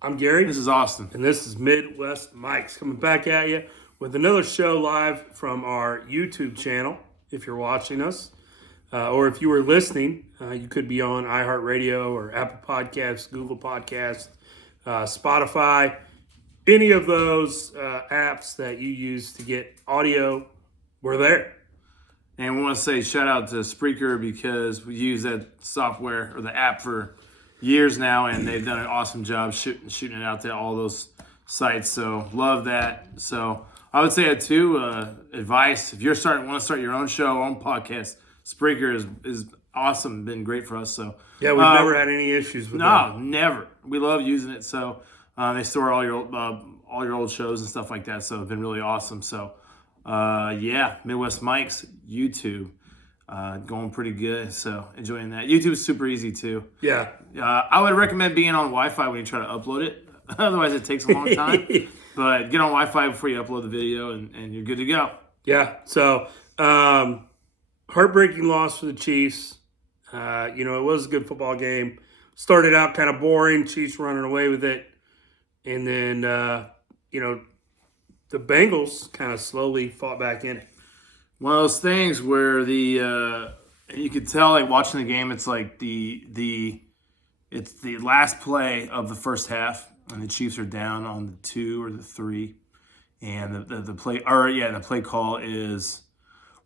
I'm Gary. This is Austin. And this is Midwest Mike's coming back at you with another show live from our YouTube channel. If you're watching us, or if you were listening, you could be on iHeartRadio or Apple Podcasts, Google Podcasts, Spotify, any of those apps that you use to get audio. We're there. And we want to say shout out to Spreaker because we use that software or the app for years now, and they've done an awesome job shooting it out to all those sites. So love that. So I would say too, advice if you're want to start your own show, own podcast, Spreaker is awesome. Been great for us. So yeah, we've never had any issues with that. No, never. We love using it. So they store all your old shows and stuff like that. So it's been really awesome. So Midwest Mike's YouTube. Going pretty good, so enjoying that. YouTube is super easy too. Yeah. I would recommend being on Wi-Fi when you try to upload it. Otherwise, it takes a long time. But get on Wi-Fi before you upload the video, and you're good to go. Yeah. So, heartbreaking loss for the Chiefs. It was a good football game. Started out kind of boring, Chiefs running away with it. And then, the Bengals kind of slowly fought back in it. One of those things where you could tell, like watching the game, it's like it's the last play of the first half, and the Chiefs are down on the 2 or the 3, and the play call is,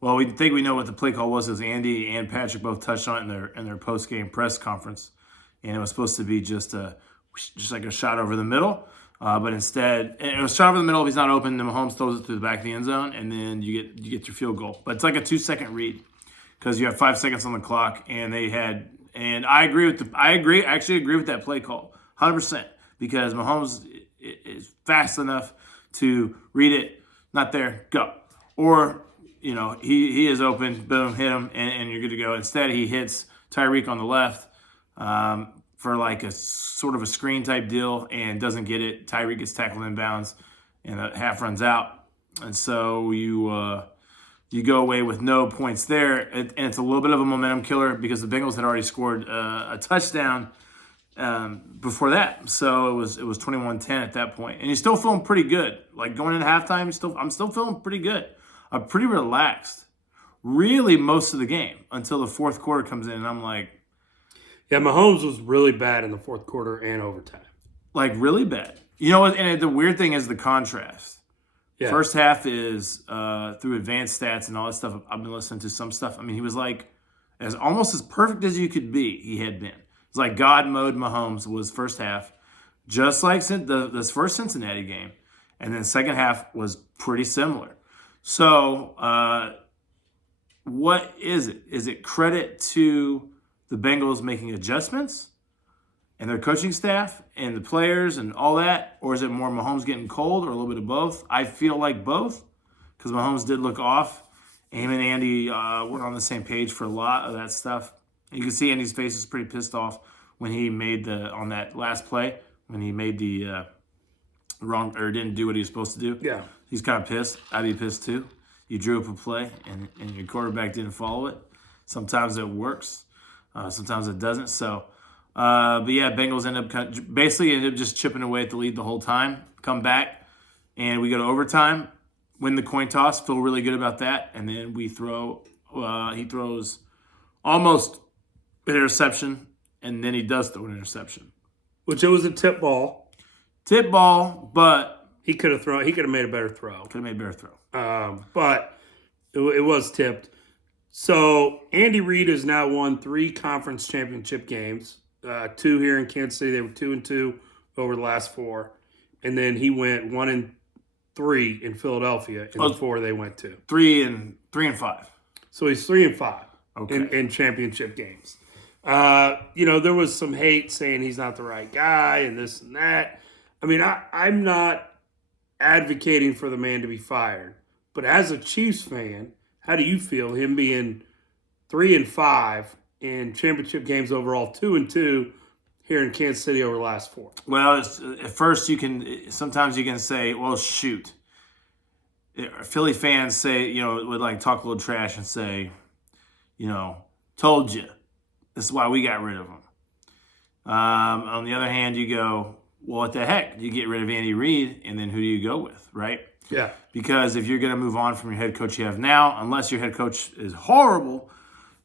well, we think we know what the play call was because Andy and Patrick both touched on it in their post game press conference, and it was supposed to be just like a shot over the middle. But instead, it was shot over the middle. If he's not open, then Mahomes throws it through the back of the end zone, and then you get your field goal. But it's like a 2-second read because you have 5 seconds on the clock, and I actually agree with that play call, 100%, because Mahomes is fast enough to read it, not there, go, or he is open, boom, hit him, and you're good to go. Instead, he hits Tyreek on the left. For like a sort of a screen type deal and doesn't get it. Tyreek gets tackled in bounds and the half runs out. And so you go away with no points there. And it's a little bit of a momentum killer because the Bengals had already scored a touchdown before that. So it was 21-10 at that point. And you're still feeling pretty good. Like going into halftime, I'm still feeling pretty good. I'm pretty relaxed. Really most of the game until the fourth quarter comes in and I'm like, yeah, Mahomes was really bad in the fourth quarter and overtime. Like, really bad. And the weird thing is the contrast. Yeah. First half is through advanced stats and all that stuff. I've been listening to some stuff. I mean, he was like almost as perfect as you could be, he had been. It's like God mode Mahomes was first half, just like this first Cincinnati game. And then second half was pretty similar. So what is it? Is it credit to the Bengals making adjustments and their coaching staff and the players and all that? Or is it more Mahomes getting cold or a little bit of both? I feel like both because Mahomes did look off. Him and Andy weren't on the same page for a lot of that stuff. You can see Andy's face was pretty pissed off when he made on that last play, when he made the wrong or didn't do what he was supposed to do. Yeah. He's kind of pissed. I'd be pissed too. You drew up a play and your quarterback didn't follow it. Sometimes it works. Sometimes it doesn't. So, Bengals end up just chipping away at the lead the whole time. Come back, and we go to overtime, win the coin toss, feel really good about that, and then we throw. He throws almost an interception, and then he does throw an interception, which it was a tip ball. But he could have thrown. He could have made a better throw. But it was tipped. So Andy Reid has now won 3 conference championship games, 2 here in Kansas City. They were 2-2 over the last 4, and then he went 1-3 in Philadelphia in the 4 they went to. 3-5. So he's 3-5 okay. in championship games. There was some hate saying he's not the right guy and this and that. I mean, I'm not advocating for the man to be fired, but as a Chiefs fan, how do you feel him being 3-5 in championship games overall, 2-2 here in Kansas City over the last 4? Well, at first sometimes you can say, well, shoot. Philly fans say, would like talk a little trash and say, told you. This is why we got rid of him. On the other hand, you go, well, what the heck? You get rid of Andy Reid, and then who do you go with, right? Yeah. Because if you're going to move on from your head coach you have now, unless your head coach is horrible,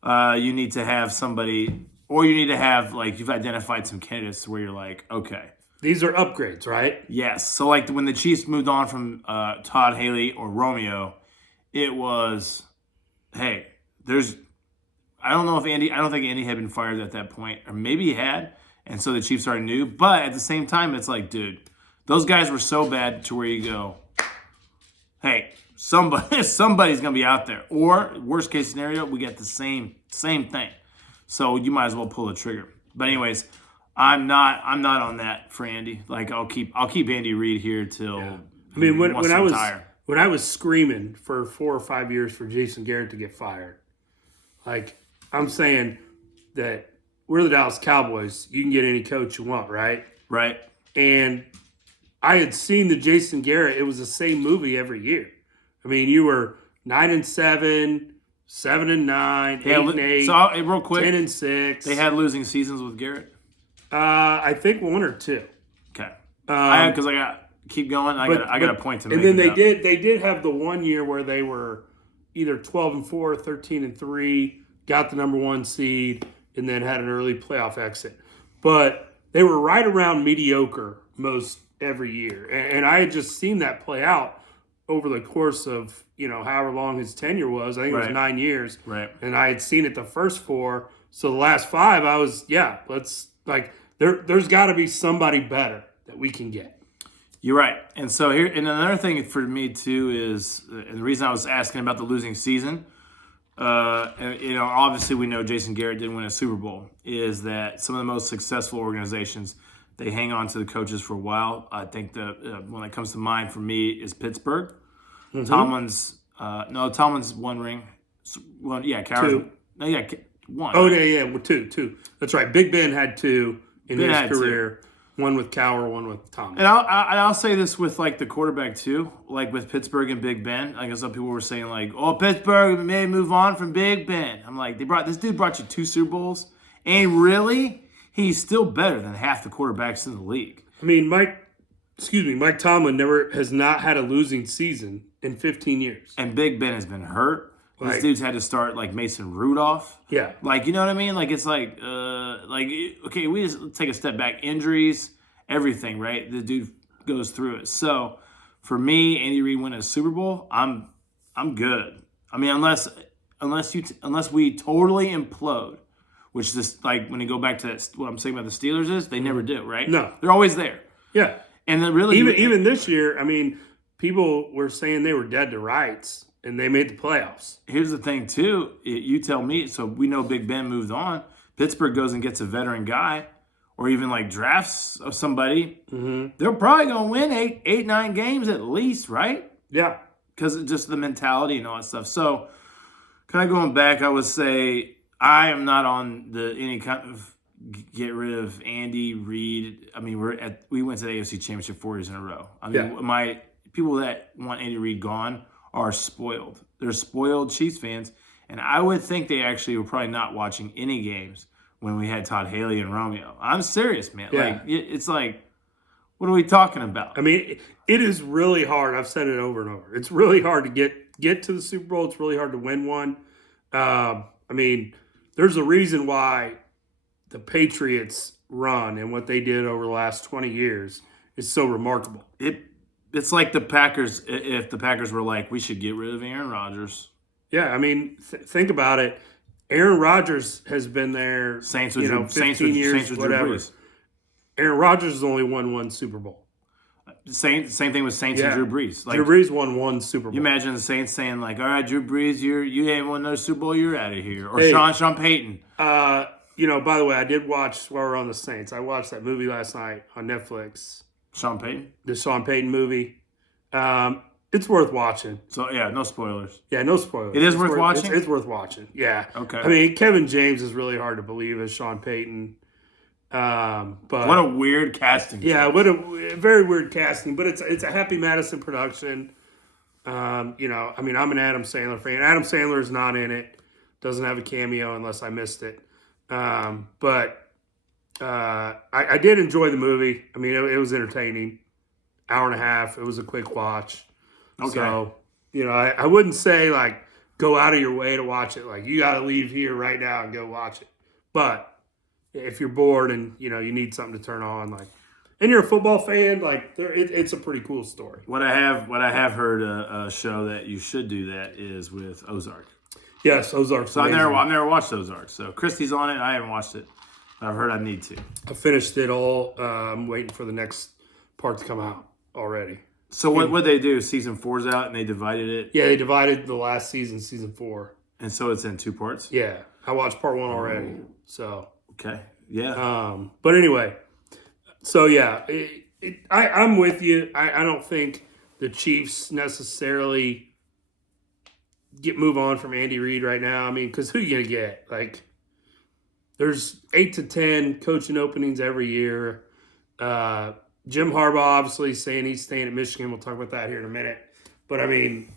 you need to have somebody, or you need to have, like, you've identified some candidates where you're like, okay. These are upgrades, right? Yes. So, like, when the Chiefs moved on from Todd Haley or Romeo, it was, hey, I don't think Andy had been fired at that point, or maybe he had, and so the Chiefs already knew. But at the same time, it's like, dude, those guys were so bad to where you go, hey, somebody's going to be out there. Or, worst case scenario, we get the same thing. So you might as well pull the trigger. But anyways, I'm not on that for Andy. Like, I'll keep Andy Reid here till I mean, when I was retire. when I was screaming for 4 or 5 years for Jason Garrett to get fired, like, I'm saying that we're the Dallas Cowboys. You can get any coach you want, right? Right. And I had seen the Jason Garrett. It was the same movie every year. I mean, you were 9-7, 7-9, 8-8. So real quick, 10-6. They had losing seasons with Garrett. I think 1 or 2. Okay. Because I got keep going. I got a point to make. And then they did have the 1 year where they were either 12-4, 13-3, got the number 1 seed, and then had an early playoff exit. But they were right around mediocre most every year. And I had just seen that play out over the course of, however long his tenure was. I think it was 9 years. Right. And I had seen it the first 4. So the last 5, I was, there's got to be somebody better that we can get. You're right. And so here, and another thing for me too is, and the reason I was asking about the losing season, obviously we know Jason Garrett didn't win a Super Bowl, is that some of the most successful organizations, they hang on to the coaches for a while. I think the one that comes to mind for me is Pittsburgh. Mm-hmm. Tomlin's 1 ring. Well, yeah, Cowboys. 2. No, yeah, 1. Oh, yeah, well, 2. That's right. Big Ben had 2 in his career. 2. 1 with Cowher, 1 with Tomlin. And I'll say this with, like, the quarterback too, like with Pittsburgh and Big Ben. I guess some people were saying, like, oh, Pittsburgh may move on from Big Ben. I'm like, this dude brought you 2 Super Bowls, and really, he's still better than half the quarterbacks in the league. I mean, Mike Tomlin has not had a losing season in 15 years. And Big Ben has been hurt. This dude's had to start like Mason Rudolph. Yeah. Like, you know what I mean? Like, it's okay, we just take a step back. Injuries, everything, right? The dude goes through it. So, for me, Andy Reid win a Super Bowl, I'm good. I mean, unless we totally implode, which this, like, when you go back to what I'm saying about the Steelers is, they never do, right? No. They're always there. Yeah. And then really... Even this year, I mean, people were saying they were dead to rights, and they made the playoffs. Here's the thing, too. You tell me. So we know Big Ben moved on. Pittsburgh goes and gets a veteran guy, or even like drafts of somebody. Mm-hmm. They're probably going to win 8-9 games at least, right? Yeah. Because of just the mentality and all that stuff. So kind of going back, I would say I am not on any kind of get rid of Andy Reid. I mean, we went to the AFC Championship 4 years in a row. I mean, my people that want Andy Reid gone are spoiled. They're spoiled Chiefs fans, and I would think they actually were probably not watching any games when we had Todd Haley and Romeo. I'm serious, man. Yeah. Like, it's like, what are we talking about? I mean, it is really hard. I've said it over and over. It's really hard to get to the Super Bowl. It's really hard to win one. I mean, there's a reason why the Patriots run and what they did over the last 20 years is so remarkable. It's like the Packers, if the Packers were like, we should get rid of Aaron Rodgers. Yeah, I mean, think about it. Aaron Rodgers has been there, 15 years, whatever. Aaron Rodgers has only won 1 Super Bowl. Same thing with Saints and Drew Brees. Like, Drew Brees won 1 Super Bowl. You imagine the Saints saying, like, all right, Drew Brees, you ain't won no Super Bowl, you're out of here. Or Sean Payton. By the way, I did watch, while we're on the Saints, I watched that movie last night on Netflix. Sean Payton? The Sean Payton movie. It's worth watching. So, yeah, no spoilers. Yeah, no spoilers. It is worth watching? It's worth watching, yeah. Okay. I mean, Kevin James is really hard to believe as Sean Payton. But what a weird casting. Yeah, what a very weird casting. But it's a Happy Madison production. I mean, I'm an Adam Sandler fan. Adam Sandler is not in it. Doesn't have a cameo unless I missed it. But I did enjoy the movie. I mean, it was entertaining. Hour and a half. It was a quick watch. Okay. So, I wouldn't say, like, go out of your way to watch it. Like, you got to leave here right now and go watch it. But if you're bored and, you need something to turn on, like, and you're a football fan, like, it's a pretty cool story. What I have heard a show that you should do that is with Ozark. Yes, Ozark's So I've amazing. never watched Ozark. So Christy's on it. I haven't watched it. I've heard I need to. I finished it all. I'm waiting for the next part to come out already. So what they do? Season 4's out and they divided it. Yeah, they divided the last season 4. And so it's in 2 parts. Yeah, I watched part 1 already. So Okay. Yeah. but anyway, so yeah, I'm with you. I don't think the Chiefs necessarily move on from Andy Reid right now. I mean, because who you gonna get? Like, there's 8 to 10 coaching openings every year. Jim Harbaugh obviously saying he's staying at Michigan. We'll talk about that here in a minute. But I mean,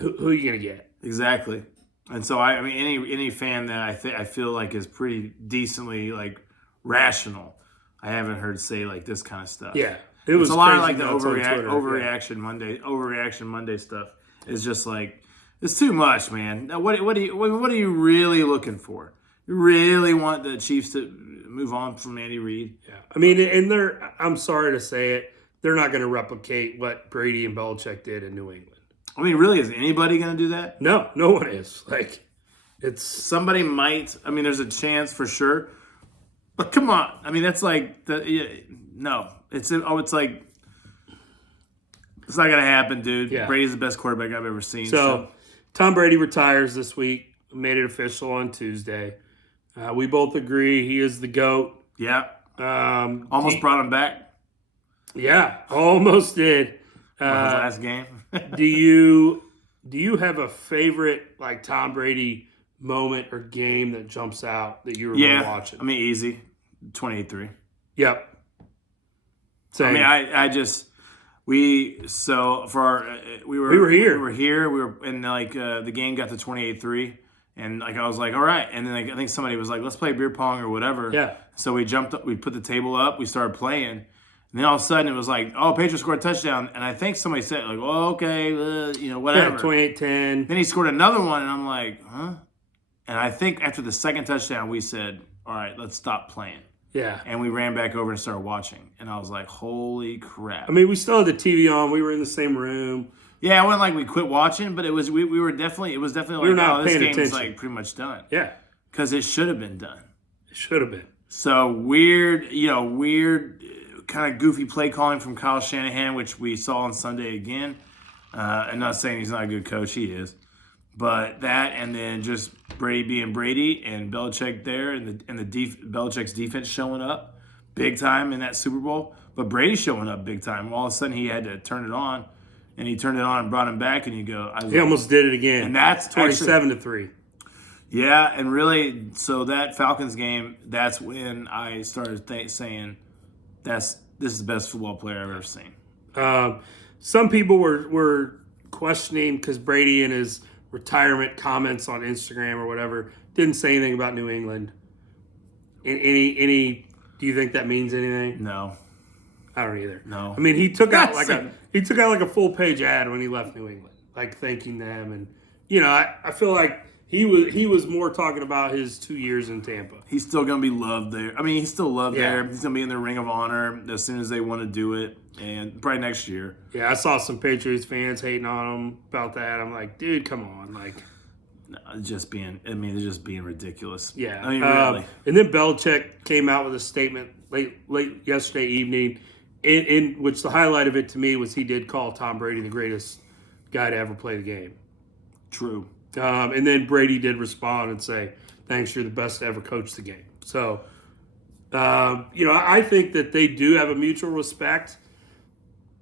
who are you gonna get? Exactly. And so I mean, any fan that I feel like is pretty decently like rational, I haven't heard say like this kind of stuff. Yeah, It's a lot of like crazy the nuts on Twitter, overreaction Monday stuff is just like it's too much, man. Now, what are you really looking for? You really want the Chiefs to move on from Andy Reid? Yeah, I mean, and I'm sorry to say it, they're not going to replicate what Brady and Belichick did in New England. I mean, really, is anybody going to do that? No one is. Like, it's somebody might. I mean, there's a chance for sure. But come on. I mean, that's like no. It's like it's not going to happen, dude. Yeah. Brady's the best quarterback I've ever seen. So Tom Brady retires this week. Made it official on Tuesday. We both agree he is the GOAT. Yeah. Almost brought him back. Yeah, almost did. His last game. do you have a favorite like Tom Brady moment or game that jumps out that you remember watching? I mean, easy. 28-3. Yep. Same. I mean, we were here. We were and like the game got to 28-3. And like I was like, all right. And then I think somebody was like, let's play beer pong or whatever. Yeah. So we jumped up, we put the table up, we started playing. And then all of a sudden it was like, oh, Patriots scored a touchdown. And I think somebody said like, oh, okay, whatever. Yeah, 28-10. Then he scored another one, and I'm like, huh? And I think after the second touchdown, we said, all right, let's stop playing. Yeah. And we ran back over and started watching. And I was like, holy crap. I mean, we still had the TV on. We were in the same room. Yeah, it wasn't like we quit watching, but it was we were definitely like, we were not this paying game's attention. like pretty much done. Yeah. Because it should have been done. It should have been. So weird kind of goofy play calling from Kyle Shanahan, which we saw on Sunday again. I'm not saying he's not a good coach, he is. But that, and then just Brady being Brady, and Belichick there, and Belichick's defense showing up big time in that Super Bowl. But Brady showing up big time. All of a sudden, he had to turn it on, and he turned it on and brought him back. And you go, he almost did it again. And that's 27-3. Yeah, and really, so that Falcons game, that's when I started saying, this is the best football player I've ever seen. Some people were questioning because Brady in his retirement comments on Instagram or whatever didn't say anything about New England. Any? Do you think that means anything? No, I don't either. No, I mean he took out like a full page ad when he left New England, like thanking them, and I feel like he was more talking about his 2 years in Tampa. He's still gonna be loved there. I mean, he's still loved there. He's gonna be in the Ring of Honor as soon as they want to do it, and probably next year. Yeah, I saw some Patriots fans hating on him about that. I'm like, dude, come on, like. No, they're just being ridiculous. Yeah. I mean, really. And then Belichick came out with a statement late yesterday evening, in which the highlight of it to me was he did call Tom Brady the greatest guy to ever play the game. True. And then Brady did respond and say, thanks, you're the best to ever coach the game. So, I think that they do have a mutual respect,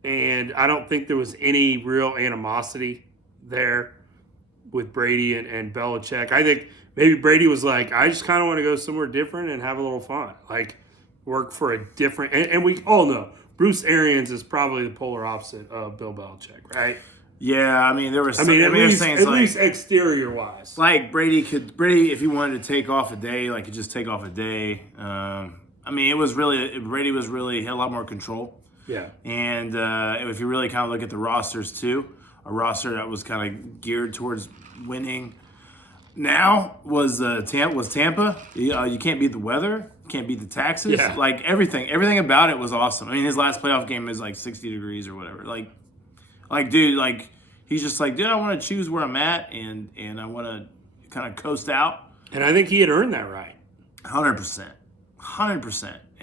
and I don't think there was any real animosity there with Brady and Belichick. I think maybe Brady was like, I just kind of want to go somewhere different and have a little fun. Like, work for a different... And we all know Bruce Arians is probably the polar opposite of Bill Belichick, right? Yeah, I mean, there was... at least exterior-wise. Like, Brady, if he wanted to take off a day, like, could just take off a day. I I mean, Brady was really had a lot more control. Yeah. And if you really kind of look at the rosters too, a roster that was kind of geared towards winning. Now was Tampa. You can't beat the weather, can't beat the taxes. Yeah. Like everything about it was awesome. I mean, his last playoff game is like 60 degrees or whatever. Like dude, like he's just like, dude, I want to choose where I'm at and I want to kind of coast out. And I think he had earned that right. 100%.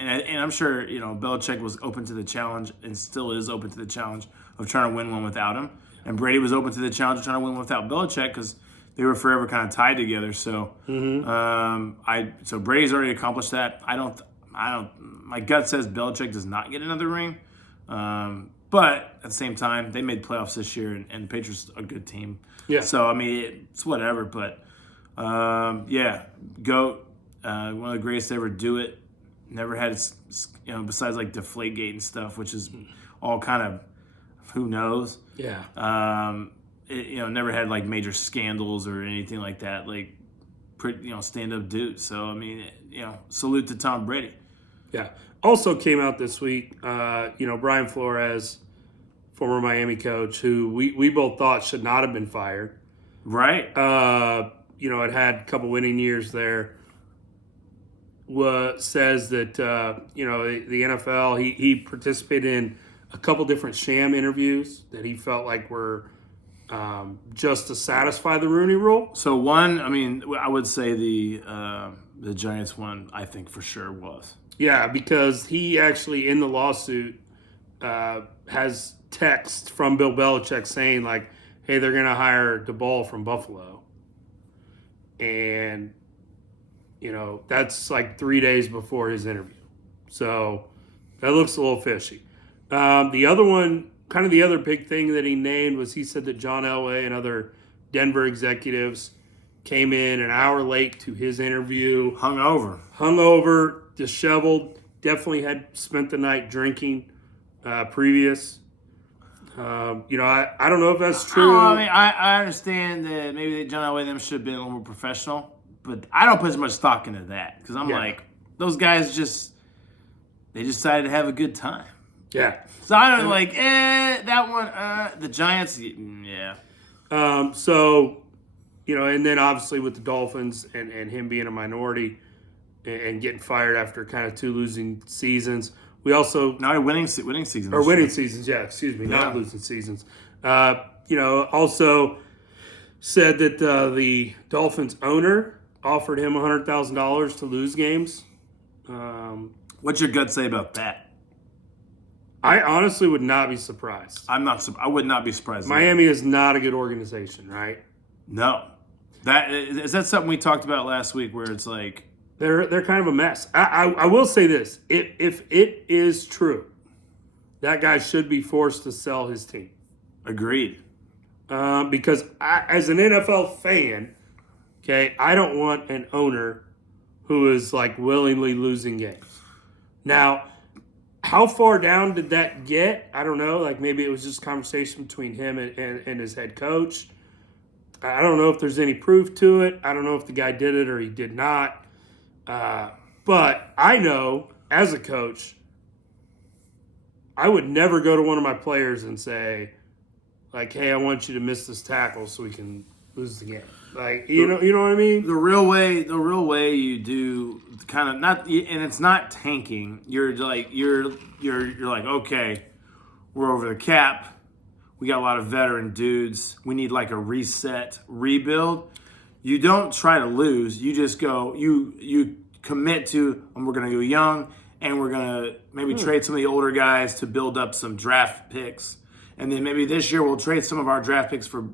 And I'm sure, Belichick was open to the challenge and still is open to the challenge of trying to win one without him. And Brady was open to the challenge of trying to win without Belichick because they were forever kind of tied together. So, so Brady's already accomplished that. I don't. My gut says Belichick does not get another ring. But at the same time, they made playoffs this year, and the Patriots are a good team. Yeah. So I mean, it's whatever. But GOAT, one of the greatest to ever do it. Never had, besides like Deflategate and stuff, which is all kind of who knows. Yeah. Never had like major scandals or anything like that. Like, stand-up dude. So I mean, salute to Tom Brady. Yeah. Also came out this week, Brian Flores, former Miami coach, who we both thought should not have been fired. Right. Had a couple winning years there. Says that, the NFL, he participated in a couple different sham interviews that he felt like were just to satisfy the Rooney Rule. So one, I mean, I would say the Giants one, I think for sure was. Yeah, because he actually, in the lawsuit, has text from Bill Belichick saying, like, hey, they're going to hire DeBall from Buffalo. And, that's like 3 days before his interview. So that looks a little fishy. The other one, kind of the other big thing that he named was he said that John Elway and other Denver executives came in an hour late to his interview. Hungover, disheveled, definitely had spent the night drinking previous. I don't know if that's true. I mean, I understand that maybe John Elway them should have been a little more professional, but I don't put as much stock into that because I'm like, those guys they decided to have a good time. Yeah. So I don't that one, the Giants, yeah. And then obviously with the Dolphins and him being a minority and getting fired after kind of 2 losing seasons. We also winning seasons. Or winning seasons, not losing seasons. Also said that the Dolphins owner offered him $100,000 to lose games. What's your gut say about that? I honestly would not be surprised. I would not be surprised. Miami is not a good organization, right? No. Is that something we talked about last week where it's like they're kind of a mess. I will say this. If it is true, that guy should be forced to sell his team. Agreed. Because as an NFL fan, I don't want an owner who is like willingly losing games. Now, how far down did that get? I don't know. Like maybe it was just a conversation between him and his head coach. I don't know if there's any proof to it. I don't know if the guy did it or he did not. But I know as a coach, I would never go to one of my players and say, like, hey, I want you to miss this tackle so we can lose the game. Like, you know what I mean? The real way you do kind of not, and it's not tanking. You're like, okay, we're over the cap. We got a lot of veteran dudes. We need like a reset, rebuild. You don't try to lose. You just go, you commit to, and we're going to go young, and we're going to maybe trade some of the older guys to build up some draft picks. And then maybe this year we'll trade some of our draft picks for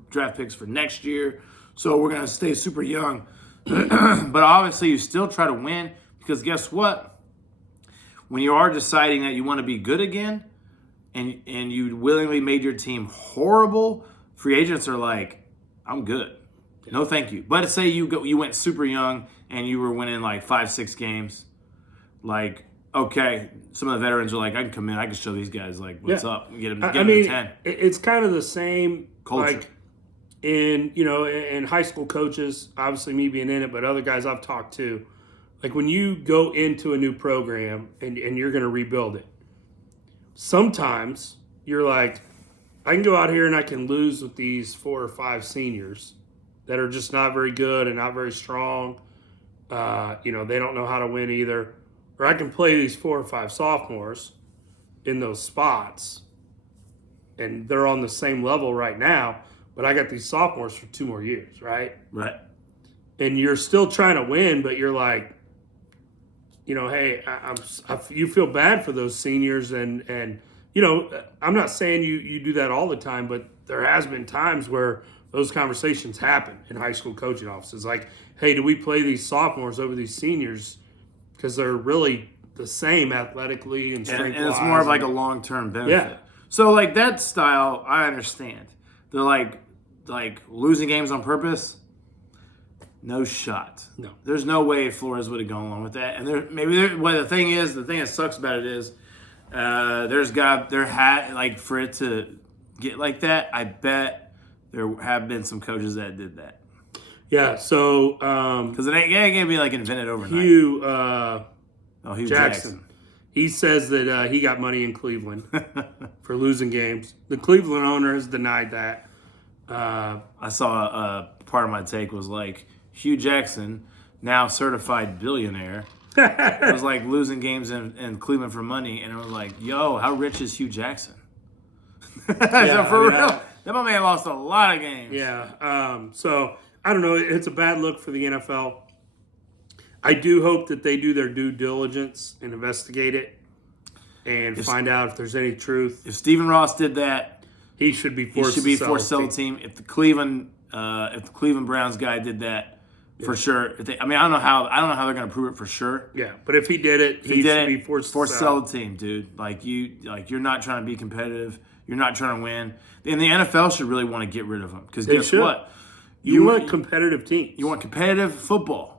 next year. So we're going to stay super young. But obviously you still try to win because guess what? When you are deciding that you want to be good again and you willingly made your team horrible, free agents are like, I'm good. No, thank you. But say you went super young and you were winning like 5-6 games. Like, okay, some of the veterans are like, I can come in, I can show these guys like what's up and get them to 10. It's kind of the same culture. Like in high school coaches, obviously me being in it, but other guys I've talked to, like when you go into a new program and you're going to rebuild it, sometimes you're like, I can go out here and I can lose with these 4 or 5 seniors that are just not very good and not very strong. They don't know how to win either. Or I can play these 4 or 5 sophomores in those spots, and they're on the same level right now, but I got these sophomores for 2 more years, right? Right. And you're still trying to win, but you're like, hey, you feel bad for those seniors, and I'm not saying you do that all the time, but there has been times where those conversations happen in high school coaching offices. Like, hey, do we play these sophomores over these seniors because they're really the same athletically and strength-wise? And it's more of like a long-term benefit. Yeah. So like that style, I understand. They're like losing games on purpose. No shot. No. There's no way Flores would have gone along with that. And the thing that sucks about it is, for it to get like that, I bet there have been some coaches that did that. Yeah. So because it ain't gonna be like invented overnight. Hugh Jackson. He says that he got money in Cleveland for losing games. The Cleveland owner has denied that. I saw part of my take was like, Hugh Jackson, now certified billionaire, was like losing games in Cleveland for money, and it was like, yo, how rich is Hugh Jackson? So for real, that man lost a lot of games. Yeah. So I don't know. It's a bad look for the NFL. I do hope that they do their due diligence and investigate it and find out if there's any truth. If Stephen Ross did that, he should be forced to sell the team. If the Cleveland Browns guy did that, for sure. I don't know how they're going to prove it for sure. Yeah, but if he did it, he should be forced to sell the team, dude. You're not trying to be competitive. You're not trying to win. And the NFL should really want to get rid of him because guess what? You want competitive teams. You want competitive football.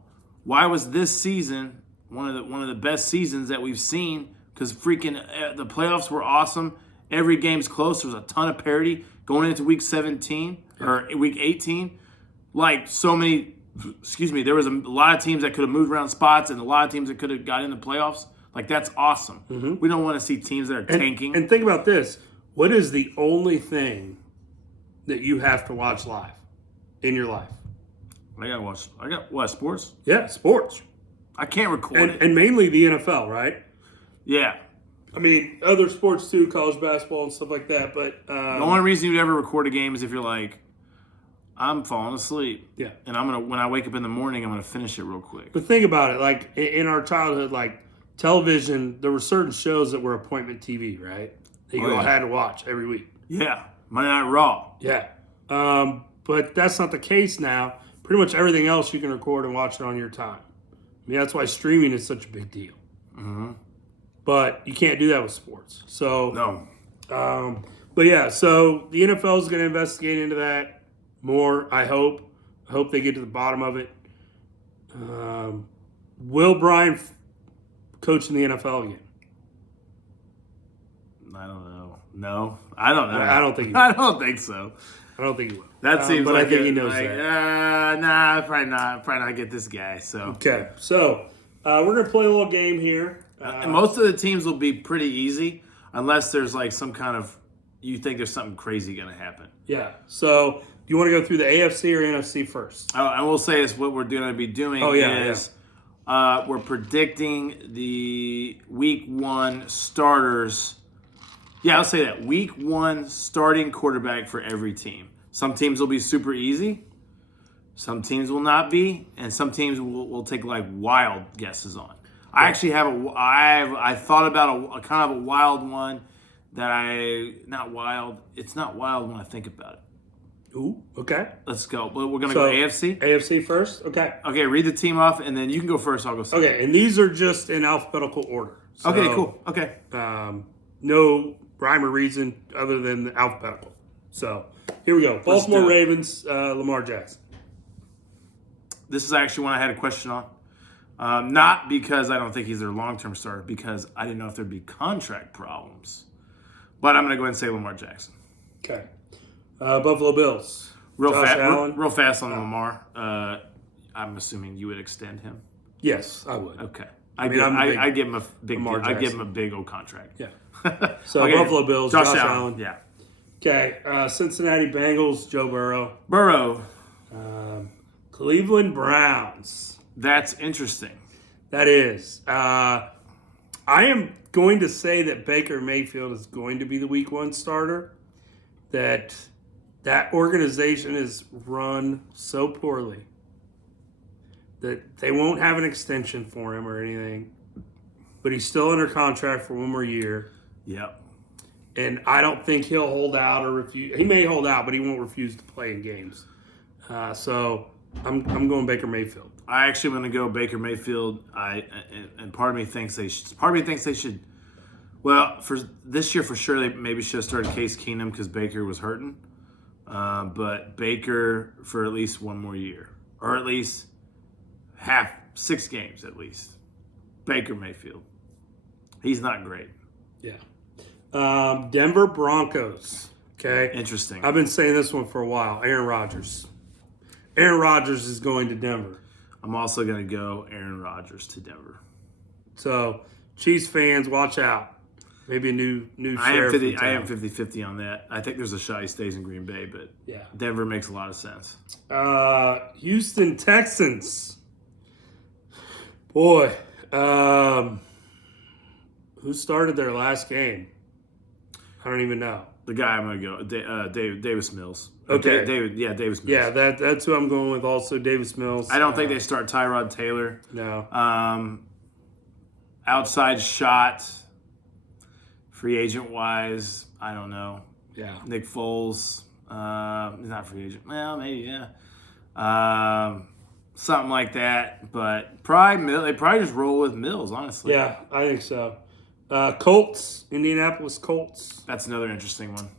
Why was this season one of the best seasons that we've seen? Because freaking the playoffs were awesome. Every game's close. There was a ton of parity going into week 17 or week 18. There was a lot of teams that could have moved around spots and a lot of teams that could have got in the playoffs. That's awesome. Mm-hmm. We don't want to see teams that are tanking. And think about this. What is the only thing that you have to watch live in your life? I got what, sports? Yeah, sports. I can't record it. And mainly the NFL, right? Yeah. I mean, other sports too, college basketball and stuff like that. But the only reason you'd ever record a game is if you're like, I'm falling asleep. Yeah. And when I wake up in the morning, I'm gonna finish it real quick. But think about it, like in our childhood, like television, there were certain shows that were appointment TV, right? That you all had to watch every week. Yeah. Monday Night Raw. Yeah. But that's not the case now. Pretty much everything else you can record and watch it on your time. I mean, that's why streaming is such a big deal. Mm-hmm. But you can't do that with sports. So no. But yeah, so the NFL is going to investigate into that more. I hope they get to the bottom of it. Will Bryan coach in the NFL again? I don't know. No, I don't know. I don't think he will. I don't think so. I don't think he will. That seems but like I think he knows that. Nah, probably not get this guy. So okay, so we're gonna play a little game here. And most of the teams will be pretty easy, unless there's like some kind of you think there's something crazy gonna happen. Yeah. So do you want to go through the AFC or NFC first? I will say is what we're going to be doing is we're predicting the week 1 starters. Yeah, I'll say that. Week 1 starting quarterback for every team. Some teams will be super easy. Some teams will not be. And some teams will take like wild guesses on. Yeah. I actually have I thought about a kind of a wild one that not wild. It's not wild when I think about it. Ooh, okay. Let's go. We're going to go AFC? AFC first? Okay. Okay, read the team off, and then you can go first. I'll go second. Okay, and these are just in alphabetical order. So, okay, cool. Okay. No rhyme or reason other than the alphabetical. So, here we go. Baltimore Ravens, Lamar Jackson. This is actually one I had a question on. Not because I don't think he's their long-term starter, because I didn't know if there'd be contract problems. But I'm going to go ahead and say Lamar Jackson. Okay. Buffalo Bills. Real fast on Lamar. I'm assuming you would extend him. Yes, I would. Okay. I mean, I give him a big. Lamar I give Jackson. him a big old contract. Yeah. So Okay. Buffalo Bills, Josh Allen. Yeah. Okay, Cincinnati Bengals, Joe Burrow. Burrow. Cleveland Browns. That's interesting. That is. I am going to say that Baker Mayfield is going to be the Week 1 starter. That organization is run so poorly that they won't have an extension for him or anything. But he's still under contract for one more year. Yep. And I don't think he'll hold out or refuse. He may hold out, but he won't refuse to play in games. So I'm going Baker Mayfield. I actually want to go Baker Mayfield. And part of me thinks they should. Well, for this year for sure, they maybe should have started Case Keenum because Baker was hurting. But Baker for at least one more year, or at least 6 games at least. Baker Mayfield. He's not great. Yeah. Denver Broncos. Okay. Interesting. I've been saying this one for a while. Aaron Rodgers. Aaron Rodgers is going to Denver. I'm also going to go Aaron Rodgers to Denver. So, Chiefs fans, watch out. Maybe a new sheriff. I am 50-50 on that. I think there's a shot he stays in Green Bay, but yeah. Denver makes a lot of sense. Houston Texans. Boy, who started their last game? I don't even know. The guy I'm going to go, Davis Mills. Okay. Davis Mills. Yeah, that's who I'm going with also, Davis Mills. I don't think they start Tyrod Taylor. No. Outside shot, free agent-wise, I don't know. Yeah. Nick Foles, he's not free agent. Well, maybe, yeah. Something like that. But they probably just roll with Mills, honestly. Yeah, I think so. Colts, Indianapolis Colts. That's another interesting one.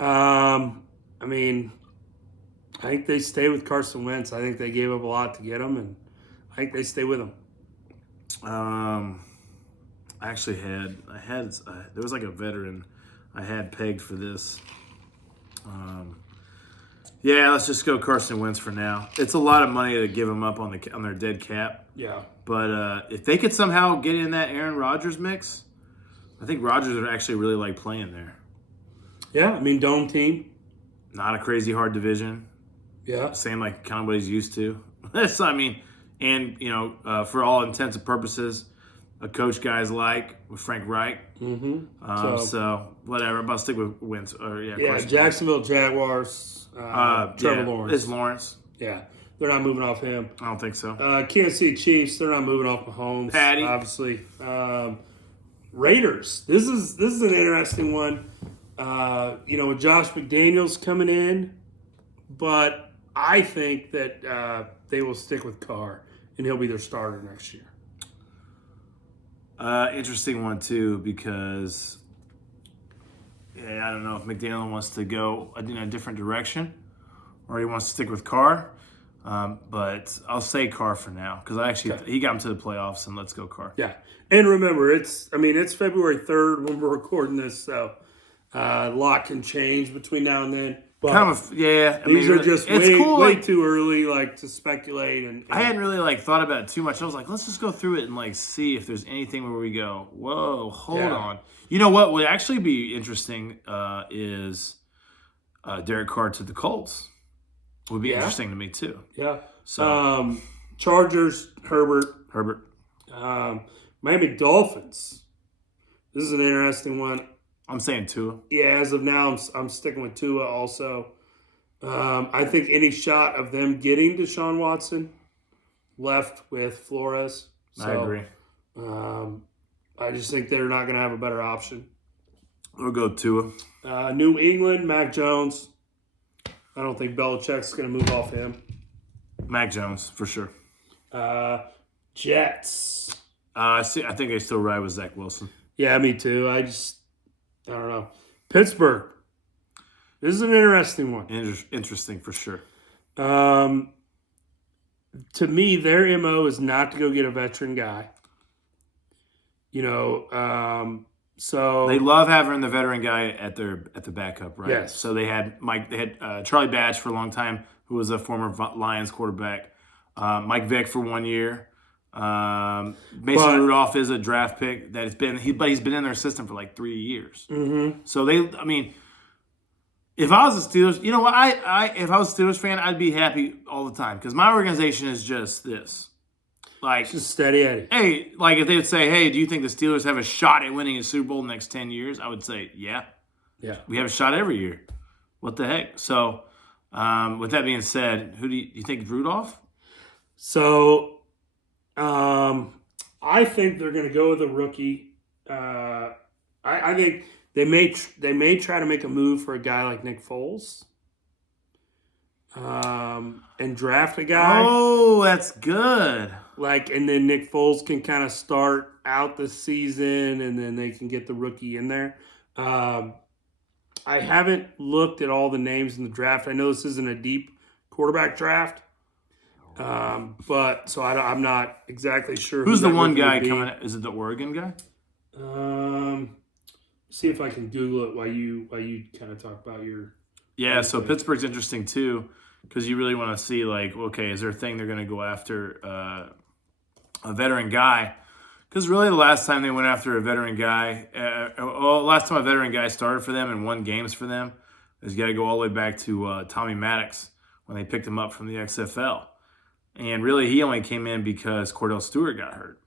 I mean, I think they stay with Carson Wentz. I think they gave up a lot to get him, and I think they stay with him. I actually there was like a veteran I had pegged for this. Yeah, let's just go Carson Wentz for now. It's a lot of money to give him up on their dead cap. Yeah. But if they could somehow get in that Aaron Rodgers mix, I think Rodgers would actually really like playing there. Yeah, I mean, dome team. Not a crazy hard division. Yeah. Same like kind of what he's used to. So, I mean, and, for all intents and purposes, a coach guys like with Frank Reich. Mm-hmm. So, whatever. I'm about to stick with Wentz. Yeah, Jacksonville Jaguars. Trevor Lawrence. It's Lawrence. Yeah. They're not moving off him. I don't think so. Kansas City Chiefs, they're not moving off Mahomes. Patty. Obviously. Raiders. This is an interesting one. With Josh McDaniels coming in, but I think that they will stick with Carr, and he'll be their starter next year. Interesting one, too, because I don't know if McDaniel wants to go in a different direction or he wants to stick with Carr. But I'll say Carr for now because he got him to the playoffs, and let's go Carr. Yeah. And remember, it's February 3rd when we're recording this, so a lot can change between now and then. But these are just way too early, to speculate. And I hadn't really thought about it too much. I was like, let's just go through it and see if there's anything where we go, whoa, hold on. You know what would actually be interesting is Derek Carr to the Colts. Would be interesting to me too. Yeah. So Chargers, Herbert. Miami Dolphins. This is an interesting one. I'm saying Tua. Yeah, as of now, I'm sticking with Tua also. I think any shot of them getting Deshaun Watson left with Flores. So, I agree. I just think they're not going to have a better option. We'll go Tua. New England, Mac Jones. I don't think Belichick's going to move off him. Mac Jones, for sure. Jets. I think I still ride with Zach Wilson. Yeah, me too. I don't know. Pittsburgh. This is an interesting one. Interesting for sure. To me, their MO is not to go get a veteran guy. So they love having the veteran guy at the backup, right? Yes. So they had Charlie Batch for a long time, who was a former Lions quarterback. Mike Vick for 1 year. Mason Rudolph is a draft pick that has been but he's been in their system for like 3 years. Mm-hmm. So if I was a Steelers, you know what? If I was a Steelers fan, I'd be happy all the time because my organization is just this. Like, Just steady Eddie. Hey, like if they would say, hey, do you think the Steelers have a shot at winning a Super Bowl in the next 10 years? I would say, yeah. Yeah. We have a shot every year. What the heck? So, with that being said, who do you think Rudolph? So, I think they're going to go with a rookie. I think they may try to make a move for a guy like Nick Foles, and draft a guy. Oh, that's good. And then Nick Foles can kind of start out the season, and then they can get the rookie in there. I haven't looked at all the names in the draft. I know this isn't a deep quarterback draft. But so I'm not exactly sure. Who's the one guy coming? Is it the Oregon guy? See if I can Google it while you kind of talk about your. Yeah, so Pittsburgh's interesting too because you really want to see okay, is there a thing they're going to go after a veteran guy? Because really, the last time they went after a veteran guy, last time a veteran guy started for them and won games for them, is got to go all the way back to Tommy Maddox when they picked him up from the XFL. And really, he only came in because Cordell Stewart got hurt.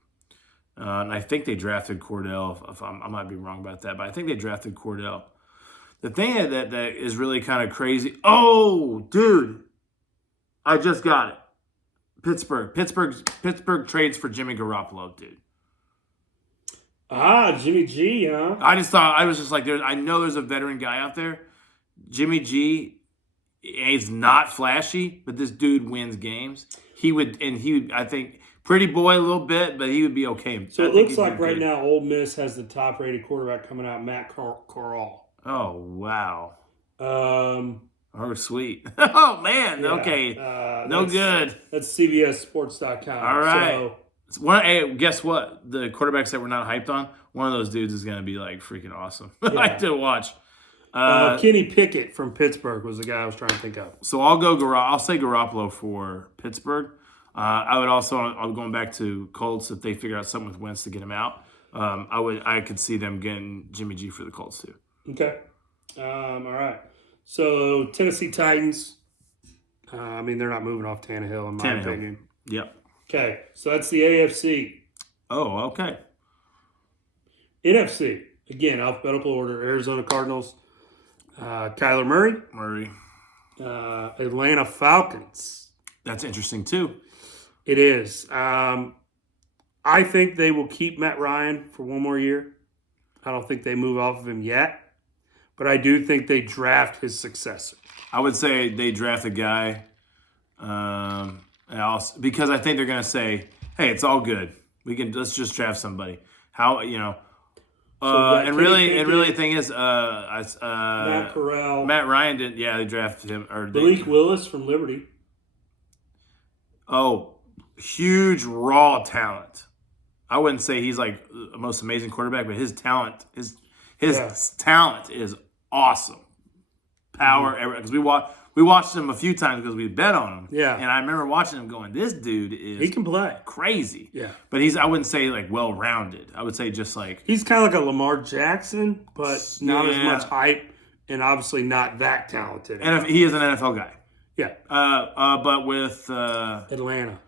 And I think they drafted Cordell. I might be wrong about that, but I think they drafted Cordell. The thing that is really kind of crazy. Oh, dude. I just got it. Pittsburgh trades for Jimmy Garoppolo, dude. Jimmy G, huh? I was just like, I know there's a veteran guy out there. Jimmy G, he's not flashy, but this dude wins games. He would, I think, pretty boy a little bit, but he would be okay. So it looks like right now Ole Miss has the top-rated quarterback coming out, Matt Corral. Oh, wow. Oh, sweet. Oh, man. Yeah, okay. No good. That's CBSSports.com. All right. Hey, guess what? The quarterbacks that we're not hyped on, one of those dudes is going to be freaking awesome. I like to watch. Kenny Pickett from Pittsburgh was the guy I was trying to think of. So I'll say Garoppolo for Pittsburgh. I'm going back to Colts if they figure out something with Wentz to get him out. I could see them getting Jimmy G for the Colts too. Okay. All right. So Tennessee Titans. They're not moving off Tannehill in my opinion. Yep. Okay. So that's the AFC. Oh, okay. NFC. Again, alphabetical order. Arizona Cardinals. Kyler Murray. Atlanta Falcons. That's interesting too. It is. I think they will keep Matt Ryan for one more year. I don't think they move off of him yet. But I do think they draft his successor. I would say they draft a guy because I think they're going to say, hey, it's all good. Let's just draft somebody. How, the thing is, Matt Corral. Matt Ryan didn't. Yeah, they drafted him. Malik Willis from Liberty. Oh, huge raw talent. I wouldn't say he's the most amazing quarterback, but his talent talent is awesome. Power, because we watched him a few times because we bet on him. Yeah, and I remember watching him going, this dude he can play crazy. Yeah, but I wouldn't say well rounded. I would say just he's kind of like a Lamar Jackson, but not as much hype, and obviously not that talented. And he is an NFL guy. Yeah, but with Atlanta.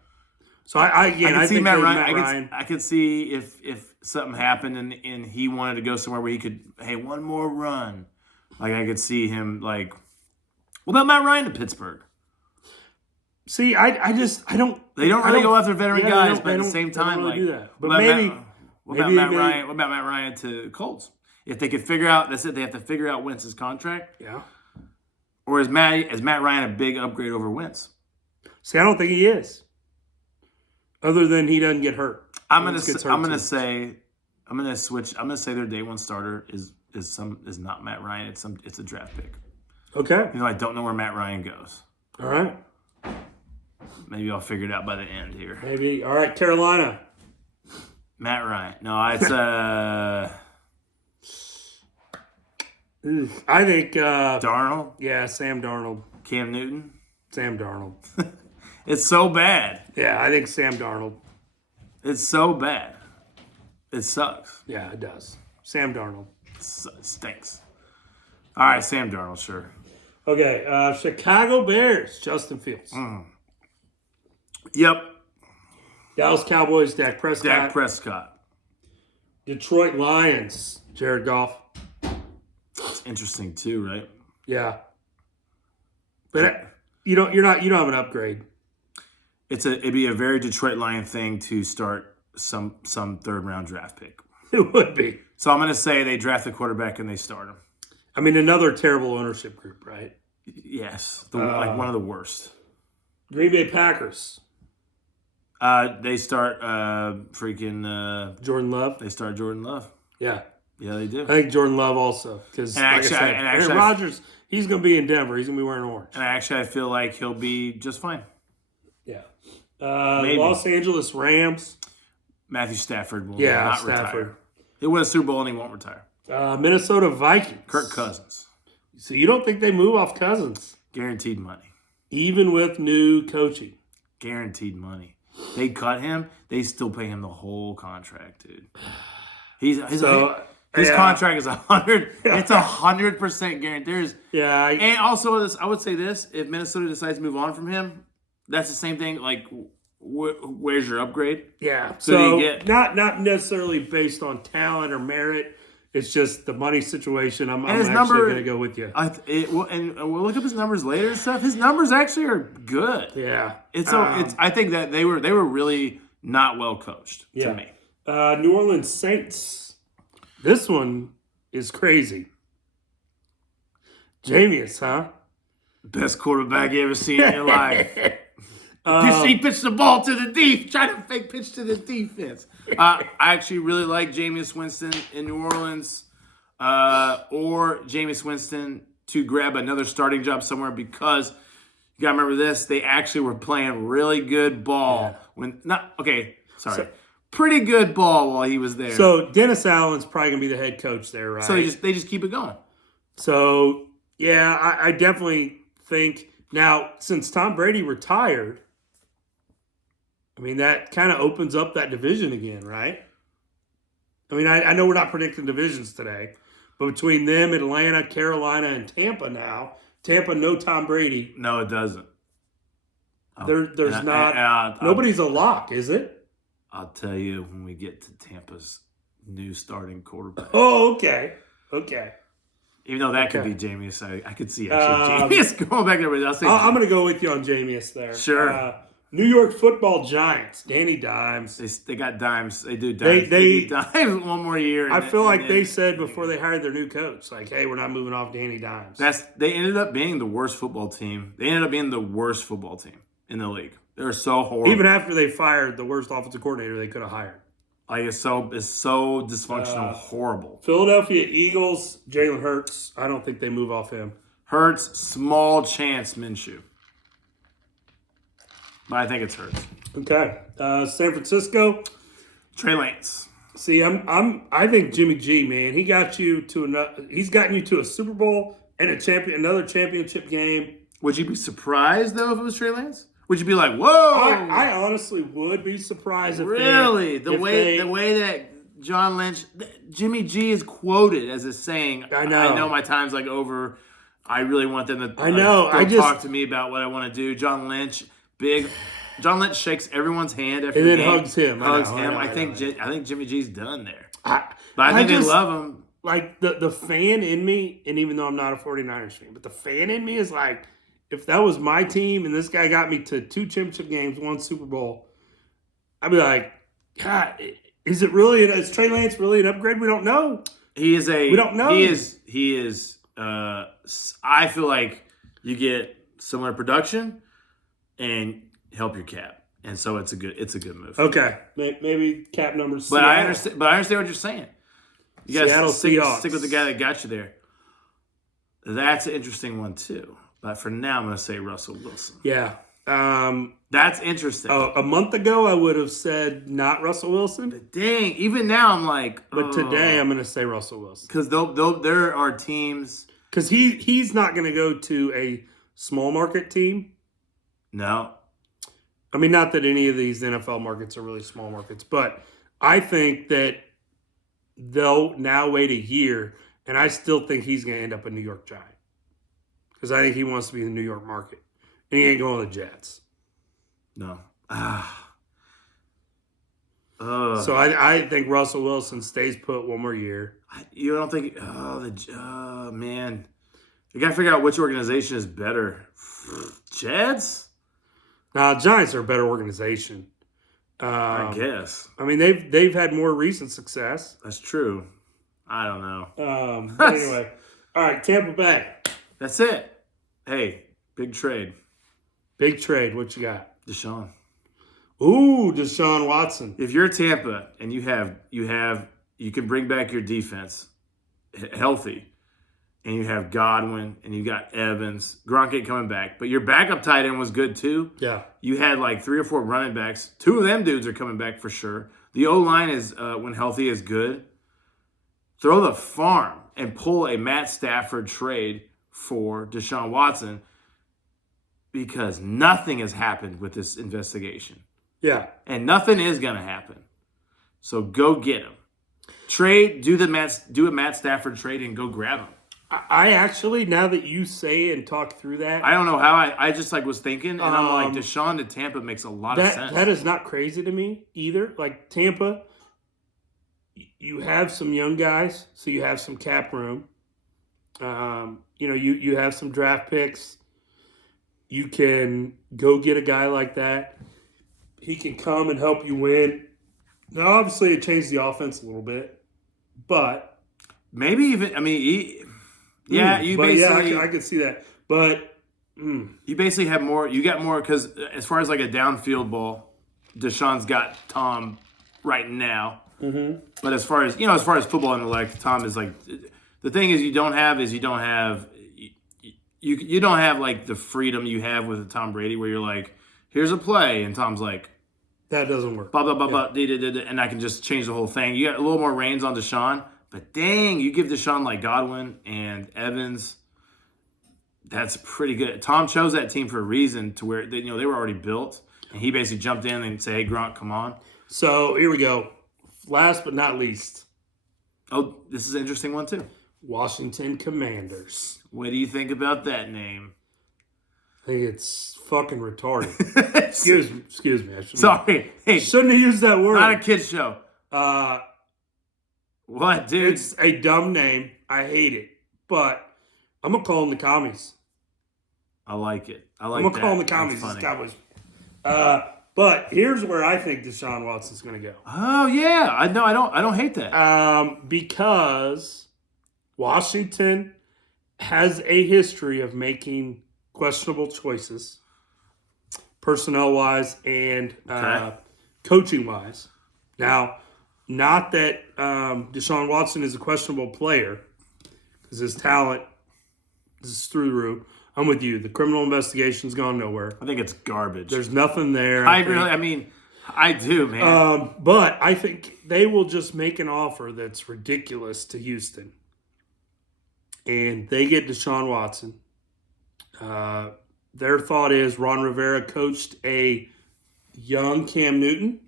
So I could see think Matt Ryan. I could see if something happened and he wanted to go somewhere where he could, hey, one more run. I could see him what about Matt Ryan to Pittsburgh? See, I don't. They don't really go after veteran guys, but at the same time, do that. But what about Matt Ryan to Colts? If they could figure out, that's it. They have to figure out Wentz's contract. Yeah. Or is Matt Ryan a big upgrade over Wentz? See, I don't think he is. Other than he doesn't get hurt. I'm gonna switch. I'm gonna say their day one starter is not Matt Ryan. It's a draft pick. Okay. I don't know where Matt Ryan goes. All right. Maybe I'll figure it out by the end here. Maybe. All right, Carolina. Matt Ryan. No, it's I think Darnold. Yeah, Sam Darnold. Cam Newton. Sam Darnold. It's so bad. Yeah, I think Sam Darnold. It's so bad. It sucks. Yeah, it does. Sam Darnold. It stinks. All right, Sam Darnold, sure. Okay, Chicago Bears, Justin Fields. Yep. Dallas Cowboys, Dak Prescott. Dak Prescott. Detroit Lions, Jared Goff. It's interesting too, right? Yeah. But you don't have an upgrade. It'd be a very Detroit Lion thing to start some third round draft pick. It would be. So I'm going to say they draft the quarterback and they start him. I mean, another terrible ownership group, right? Yes, like one of the worst. Green Bay Packers. They start Jordan Love. They start Jordan Love. Yeah. Yeah, they do. I think Jordan Love also. Because, Aaron Rodgers, he's going to be in Denver. He's going to be wearing orange. And I feel like he'll be just fine. Yeah. Los Angeles Rams. Matthew Stafford will not retire. He'll win a Super Bowl and he won't retire. Minnesota Vikings. Kirk Cousins. So you don't think they move off Cousins? Guaranteed money. Even with new coaching? Guaranteed money. They cut him. They still pay him the whole contract, dude. His contract is 100. It's 100% guaranteed. And also, I would say this: if Minnesota decides to move on from him, that's the same thing. Like, where's your upgrade? Yeah. So not necessarily based on talent or merit. It's just the money situation. I'm actually going to go with you. And we'll look up his numbers later and stuff. His numbers actually are good. Yeah. I think that they were really not well coached to me. New Orleans Saints. This one is crazy. Jameis, huh? Best quarterback you ever seen in your life. He pitched the ball to the deep, trying to fake pitch to the defense. I actually really like Jameis Winston in New Orleans, or Jameis Winston to grab another starting job somewhere, because you got to remember this: they actually were playing really good ball pretty good ball while he was there. So Dennis Allen's probably gonna be the head coach there, right? So they just keep it going. So yeah, I definitely think now, since Tom Brady retired, I mean, that kind of opens up that division again, right? I mean, I know we're not predicting divisions today, but between them, Atlanta, Carolina, and Tampa now, no Tom Brady. No, it doesn't. There's not. Nobody's a lock, is it? I'll tell you when we get to Tampa's new starting quarterback. Oh, okay. Okay. Even though that could be Jameis, I could see actually Jameis going back there. I'm going to go with you on Jameis there. Sure. New York Football Giants, Danny Dimes. They got Dimes. They do Dimes. They do Dimes one more year. I feel like they said before they hired their new coach, like, hey, we're not moving off Danny Dimes. They ended up being the worst football team. They ended up being the worst football team in the league. They're so horrible. Even after they fired the worst offensive coordinator they could have hired. Like, it's so dysfunctional, horrible. Philadelphia Eagles, Jalen Hurts. I don't think they move off him. Hurts, small chance Minshew. But I think it's Hurts. Okay. San Francisco, Trey Lance. See, I think Jimmy G, man, he's gotten you to a Super Bowl and another championship game. Would you be surprised though if it was Trey Lance? Would you be like, whoa? I honestly would be surprised if the way that John Lynch, Jimmy G is quoted as saying, I know my time's like over. I really want them to talk to me about what I want to do. John Lynch shakes everyone's hand after and then game, hugs him. I think Jimmy G's done there. But I think they love him. Like the fan in me, and even though I'm not a 49ers fan, but the fan in me is like, if that was my team and this guy got me to 2 championship games, 1 Super Bowl, I'd be like, God, is Trey Lance really an upgrade? We don't know. We don't know. He is. I feel like you get similar production and help your cap, and so it's a good move. Okay, maybe cap numbers. But I understand what you're saying. You got to stick with the guy that got you there. That's an interesting one too. But for now, I'm going to say Russell Wilson. Yeah. That's interesting. A month ago, I would have said not Russell Wilson. But dang, even now I'm like... But today, I'm going to say Russell Wilson. Because there are teams... Because he's not going to go to a small market team. No. I mean, not that any of these NFL markets are really small markets, but I think that they'll now wait a year, and I still think he's going to end up a New York Giant because I think he wants to be in the New York market, and he ain't going to the Jets. No. So I think Russell Wilson stays put one more year. You don't think? Man, you got to figure out which organization is better. Jets? Now, Giants are a better organization. I guess. I mean, they've had more recent success. That's true. I don't know. But anyway, all right, Tampa Bay. That's it. Hey, big trade. Big trade. What you got? Deshaun. Ooh, Deshaun Watson. If you're Tampa and you can bring back your defense healthy, and you have Godwin and you got Evans, Gronk ain't coming back, but your backup tight end was good too. Yeah. You had like 3 or 4 running backs. 2 of them dudes are coming back for sure. The O-line is, when healthy, is good. Throw the farm and pull a Matt Stafford trade for Deshaun Watson because nothing has happened with this investigation. Yeah. And nothing is going to happen. So go get him. Trade, do a Matt Stafford trade and go grab him. I actually, now that you say and talk through that, I don't know how I just like was thinking, and I'm like, Deshaun to Tampa makes a lot of sense. That is not crazy to me either. Like Tampa, you have some young guys, so you have some cap room. You have some draft picks. You can go get a guy like that. He can come and help you win. Now, obviously, it changed the offense a little bit, but maybe even I could see that. But you basically have more. You got more because as far as like a downfield ball, Deshaun's got Tom right now. Mm-hmm. But as far as football intellect, Tom is like the thing is you don't have like the freedom you have with Tom Brady where you're like, here's a play, and Tom's like, that doesn't work. Blah blah blah blah, and I can just change the whole thing. You got a little more reins on Deshaun. But dang, you give Deshaun like Godwin and Evans, that's pretty good. Tom chose that team for a reason to where they were already built, and he basically jumped in and said, "Hey, Gronk, come on." So here we go. Last but not least. Oh, this is an interesting one too. Washington Commanders. What do you think about that name? I think it's fucking retarded. Excuse me. Sorry. Hey, shouldn't have used that word. Not a kid's show. What, dude? It's a dumb name. I hate it. But I'm going to call them the Commies. I like it. I'm going to call them the Commies. It's Cowboys. But here's where I think Deshaun Watson's going to go. Oh, yeah. I don't hate that. Because Washington has a history of making questionable choices, personnel-wise and coaching-wise. Now, not that Deshaun Watson is a questionable player, because his talent is through the roof. I'm with you. The criminal investigation's gone nowhere. I think it's garbage. There's nothing there. I do, man. But I think they will just make an offer that's ridiculous to Houston. And they get Deshaun Watson. Their thought is Ron Rivera coached a young Cam Newton,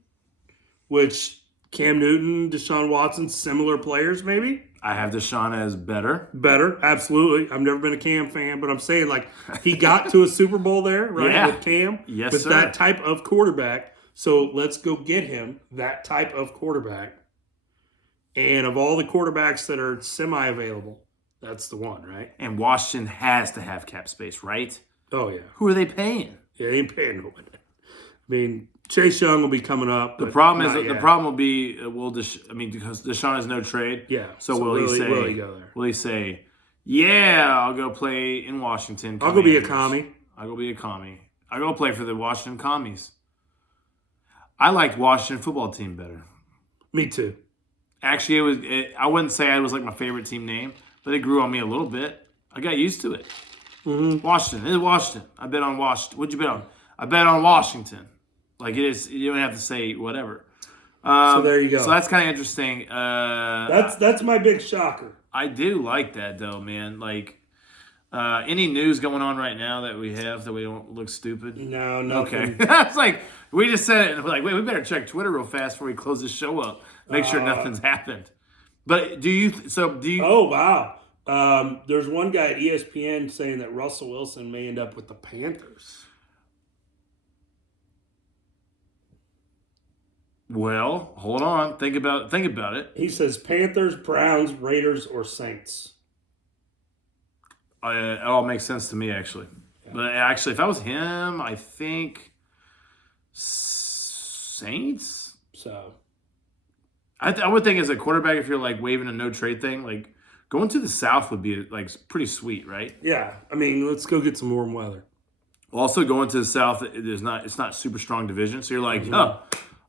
which Cam Newton, Deshaun Watson, similar players maybe. I have Deshaun as better. Better, absolutely. I've never been a Cam fan, but I'm saying like he got to a Super Bowl there, right, yeah. with Cam, yes, with sir. that type of quarterback. So let's go get him that type of quarterback. And of all the quarterbacks that are semi-available, that's the one, right? And Washington has to have cap space, right? Oh, yeah. Who are they paying? Yeah, they ain't paying nobody. I mean, Chase Young will be coming up. The problem will be, because Deshaun has no trade. Yeah. So will he go there? Will he say, yeah, I'll go play in Washington. I'll go be a commie. I'll go be a commie. I'll go play for the Washington Commies. I liked Washington football team better. Me too. Actually, I wouldn't say it was like my favorite team name, but it grew on me a little bit. I got used to it. Mm-hmm. Washington. It is Washington. I bet on Washington. What'd you bet on? I bet on Washington. Like it is. You don't have to say whatever. So there you go. So that's kind of interesting. That's my big shocker. I do like that though, man. Like Any news going on right now that we have that we don't look stupid? No, nothing. Okay. It's like, we just said it, and we're like, wait, we better check Twitter real fast before we close this show up. Make sure nothing's happened. But do you? Oh, wow. There's one guy at ESPN saying that Russell Wilson may end up with the Panthers. Well, hold on. Think about it. He says Panthers, Browns, Raiders, or Saints. It all makes sense to me, actually. Yeah. But actually, if I was him, I think Saints. So, I would think as a quarterback, if you're like waving a no trade thing, like going to the South would be like pretty sweet, right? Yeah, I mean, let's go get some warm weather. Also, going to the South, it's not super strong division, so you're like, oh,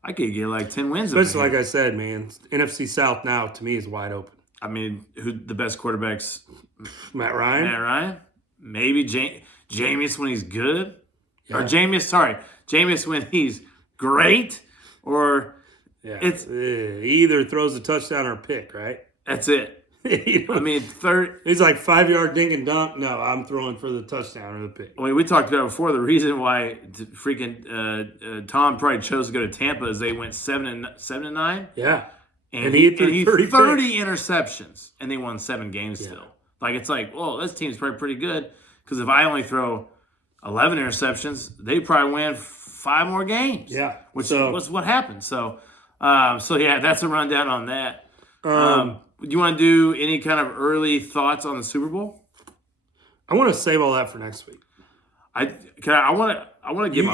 I could get like 10 wins. Especially like I said, man, NFC South now to me is wide open. I mean, who the best quarterbacks? Matt Ryan. Maybe Jameis when he's good, or Jameis when he's great, or it's he either throws a touchdown or a pick, right? That's it. I mean, he's like 5-yard dink and dunk. No, I'm throwing for the touchdown or the pick. I mean, we talked about before the reason why freaking Tom probably chose to go to Tampa is they went 7-9. Yeah, and he threw 30 interceptions, and they won 7 games still. Like, it's like, well, this team's probably pretty good because if I only throw 11 interceptions, they probably win 5 more games. Yeah, which was what happened. So yeah, that's a rundown on that. Do you want to do any kind of early thoughts on the Super Bowl? I want to save all that for next week. I want to give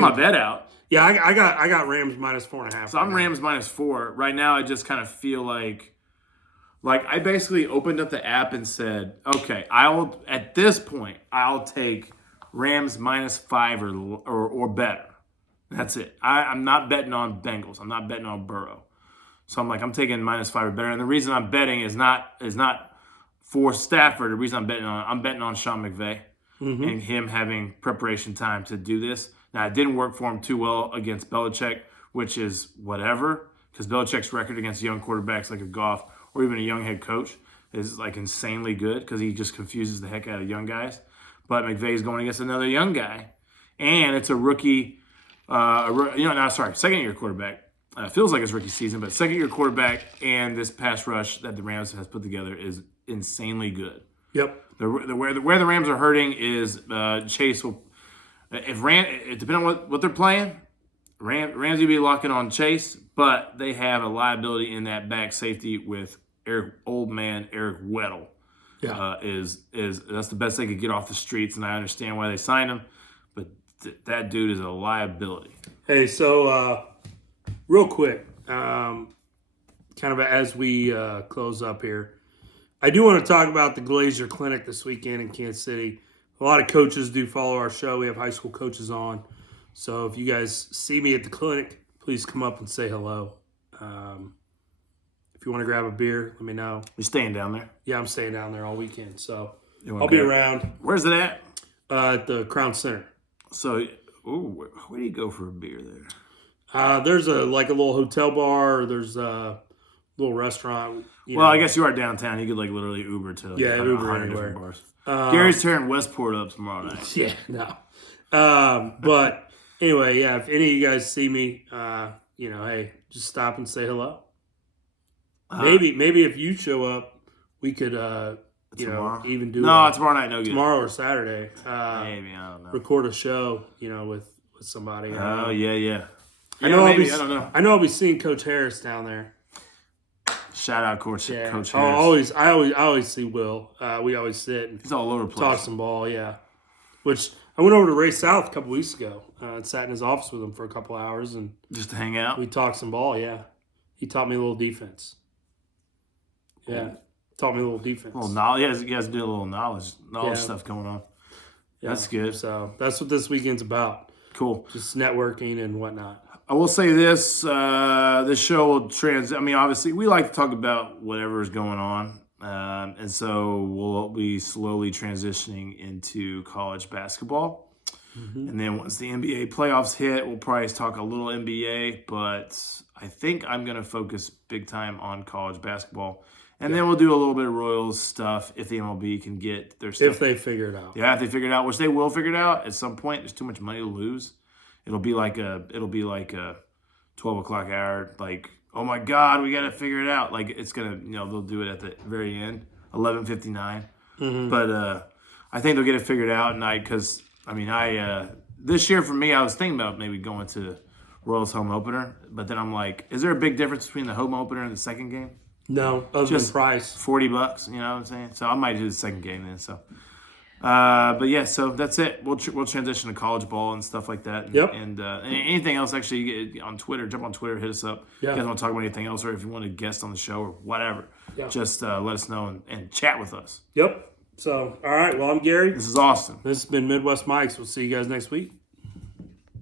my bet out. Yeah, I got Rams -4.5. So I'm Rams -4 right now. I just kind of feel like I basically opened up the app and said, okay, at this point I'll take Rams -5 or better. That's it. I'm not betting on Bengals. I'm not betting on Burrow. So I'm taking -5 or better. And the reason I'm betting is not for Stafford. The reason I'm betting on Sean McVay and him having preparation time to do this. Now, it didn't work for him too well against Belichick, which is whatever, because Belichick's record against young quarterbacks like a Goff or even a young head coach is like insanely good because he just confuses the heck out of young guys. But McVay's going against another young guy, and it's a rookie. Second-year quarterback. Feels like his rookie season, but second-year quarterback and this pass rush that the Rams has put together is insanely good. Yep. Where the Rams are hurting is Chase will. Depending on what they're playing, Ramsey will be locking on Chase, but they have a liability in that back safety with Eric Weddle. Yeah. That's the best they could get off the streets, and I understand why they signed him, but that dude is a liability. Hey, so real quick, kind of as we close up here, I do want to talk about the Glazier Clinic this weekend in Kansas City. A lot of coaches do follow our show. We have high school coaches on. So if you guys see me at the clinic, please come up and say hello. If you want to grab a beer, let me know. You staying down there? Yeah, I'm staying down there all weekend. So I'll be around. Where's it at? At the Crown Center. So, where do you go for a beer there? There's a little hotel bar. There's a little restaurant. I guess you are downtown. You could literally Uber to Uber 100 anywhere. different bars. Gary's tearing Westport up tomorrow night. Yeah, no. But anyway, yeah. If any of you guys see me, hey, just stop and say hello. Maybe if you show up, we could even do tomorrow night. No good. Tomorrow or Saturday. Maybe I don't know. Record a show, with somebody. Oh yeah. I know. I don't know. I know I'll be seeing Coach Harris down there. Shout out, Coach Harris. I always see Will. We always sit and he's all over the place. Talk some ball, yeah. Which I went over to Ray South a couple weeks ago and sat in his office with him for a couple hours and just to hang out. We talked some ball, yeah. He taught me a little defense. Yeah, taught me a little defense. A little knowledge. He has to do a little knowledge stuff going on. Yeah. That's good. So that's what this weekend's about. Cool. Just networking and whatnot. I will say this: this show will obviously, we like to talk about whatever is going on, and so we'll be slowly transitioning into college basketball. Mm-hmm. And then once the NBA playoffs hit, we'll probably talk a little NBA. But I think I'm going to focus big time on college basketball. And then we'll do a little bit of Royals stuff if the MLB can get their stuff. If they figure it out. Yeah, if they figure it out, which they will figure it out at some point. There's too much money to lose. It'll be like a 12 o'clock hour. Like, oh my God, we got to figure it out. Like it's gonna, they'll do it at the very end, 11:59. But I think they'll get it figured out tonight because this year for me, I was thinking about maybe going to Royals home opener, but then I'm like, is there a big difference between the home opener and the second game? No, other than price. $40, you know what I'm saying? So I might do the second game then. So, but yeah, so that's it. We'll transition to college ball and stuff like that. And anything else, actually, on Twitter, jump on Twitter, hit us up. Yeah. If you guys want to talk about anything else, or if you want a guest on the show or whatever, just let us know and chat with us. Yep. So, all right. Well, I'm Gary. This is Austin. This has been Midwest Mike's. We'll see you guys next week.